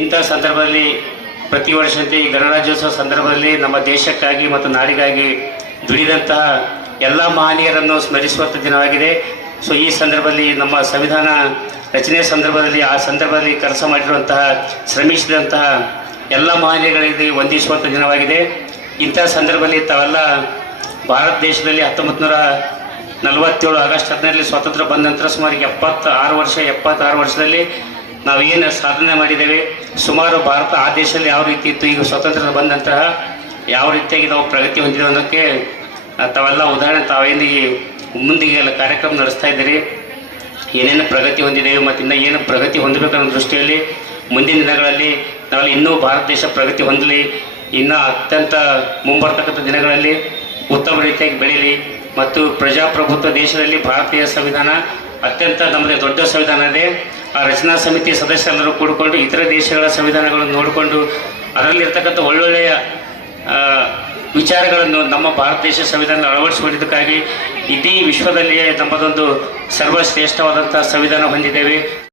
ಇಂಥ ಸಂದರ್ಭದಲ್ಲಿ ಪ್ರತಿ ವರ್ಷದಂತೆ ಈ ಗಣರಾಜ್ಯೋತ್ಸವ ಸಂದರ್ಭದಲ್ಲಿ ನಮ್ಮ ದೇಶಕ್ಕಾಗಿ ಮತ್ತು ನಾಡಿಗಾಗಿ ದುಡಿದಂತಹ ಎಲ್ಲ ಮಹನೀಯರನ್ನು ಸ್ಮರಿಸುವಂಥ ದಿನವಾಗಿದೆ. ಸೊ ಈ ಸಂದರ್ಭದಲ್ಲಿ ನಮ್ಮ ಸಂವಿಧಾನ ರಚನೆಯ ಸಂದರ್ಭದಲ್ಲಿ ಆ ಸಂದರ್ಭದಲ್ಲಿ ಕೆಲಸ ಮಾಡಿರುವಂತಹ, ಶ್ರಮಿಸಿದಂತಹ ಎಲ್ಲ ಮಹನೀಯಗಳಿಗೆ ವಂದಿಸುವಂಥ ದಿನವಾಗಿದೆ. ಇಂಥ ಸಂದರ್ಭದಲ್ಲಿ ತಾವೆಲ್ಲ ಭಾರತ ದೇಶದಲ್ಲಿ ಹತ್ತೊಂಬತ್ತು ನೂರ ನಲವತ್ತೇಳು ಆಗಸ್ಟ್ ಹದಿನೈದರಲ್ಲಿ ಸ್ವಾತಂತ್ರ್ಯ ಬಂದ ನಂತರ ಸುಮಾರು ಎಪ್ಪತ್ತಾರು ವರ್ಷ, ಎಪ್ಪತ್ತಾರು ವರ್ಷದಲ್ಲಿ ನಾವು ಏನು ಸಾಧನೆ ಮಾಡಿದ್ದೇವೆ. ಸುಮಾರು ಭಾರತ ಆ ದೇಶದಲ್ಲಿ ಯಾವ ರೀತಿ ಇತ್ತು, ಈಗ ಸ್ವಾತಂತ್ರ್ಯ ಬಂದ ನಂತರ ಯಾವ ರೀತಿಯಾಗಿ ನಾವು ಪ್ರಗತಿ ಹೊಂದಿದೆ ಅನ್ನೋಕ್ಕೆ ತಾವೆಲ್ಲ ಉದಾಹರಣೆ, ತಾವೇನು ಈ ಮುಂದಿಗೆ ಎಲ್ಲ ಕಾರ್ಯಕ್ರಮ ನಡೆಸ್ತಾ ಇದ್ದೀರಿ, ಏನೇನು ಪ್ರಗತಿ ಹೊಂದಿದ್ದೇವೆ ಮತ್ತು ಇನ್ನು ಏನು ಪ್ರಗತಿ ಹೊಂದಬೇಕು ಅನ್ನೋ ದೃಷ್ಟಿಯಲ್ಲಿ ಮುಂದಿನ ದಿನಗಳಲ್ಲಿ ನಾವೆಲ್ಲ ಇನ್ನೂ ಭಾರತ ದೇಶ ಪ್ರಗತಿ ಹೊಂದಲಿ, ಇನ್ನು ಅತ್ಯಂತ ಮುಂಬರ್ತಕ್ಕಂಥ ದಿನಗಳಲ್ಲಿ ಉತ್ತಮ ರೀತಿಯಾಗಿ ಬೆಳೀಲಿ ಮತ್ತು ಪ್ರಜಾಪ್ರಭುತ್ವ ದೇಶದಲ್ಲಿ ಭಾರತೀಯ ಸಂವಿಧಾನ ಅತ್ಯಂತ ನಮ್ಮದೇ ದೊಡ್ಡ ಸಂವಿಧಾನ ಇದೆ. ಆ ರಚನಾ ಸಮಿತಿ ಸದಸ್ಯರೆಲ್ಲರೂ ಕೂಡಿಕೊಂಡು ಇತರ ದೇಶಗಳ ಸಂವಿಧಾನಗಳನ್ನು ನೋಡಿಕೊಂಡು ಅದರಲ್ಲಿರ್ತಕ್ಕಂಥ ಒಳ್ಳೊಳ್ಳೆಯ ವಿಚಾರಗಳನ್ನು ನಮ್ಮ ಭಾರತ ದೇಶ ಸಂವಿಧಾನ ಅಳವಡಿಸಿಕೊಂಡಿದ್ದಕ್ಕಾಗಿ ಇಡೀ ವಿಶ್ವದಲ್ಲಿಯೇ ನಮ್ಮದೊಂದು ಸರ್ವಶ್ರೇಷ್ಠವಾದಂಥ ಸಂವಿಧಾನ ಹೊಂದಿದ್ದೇವೆ.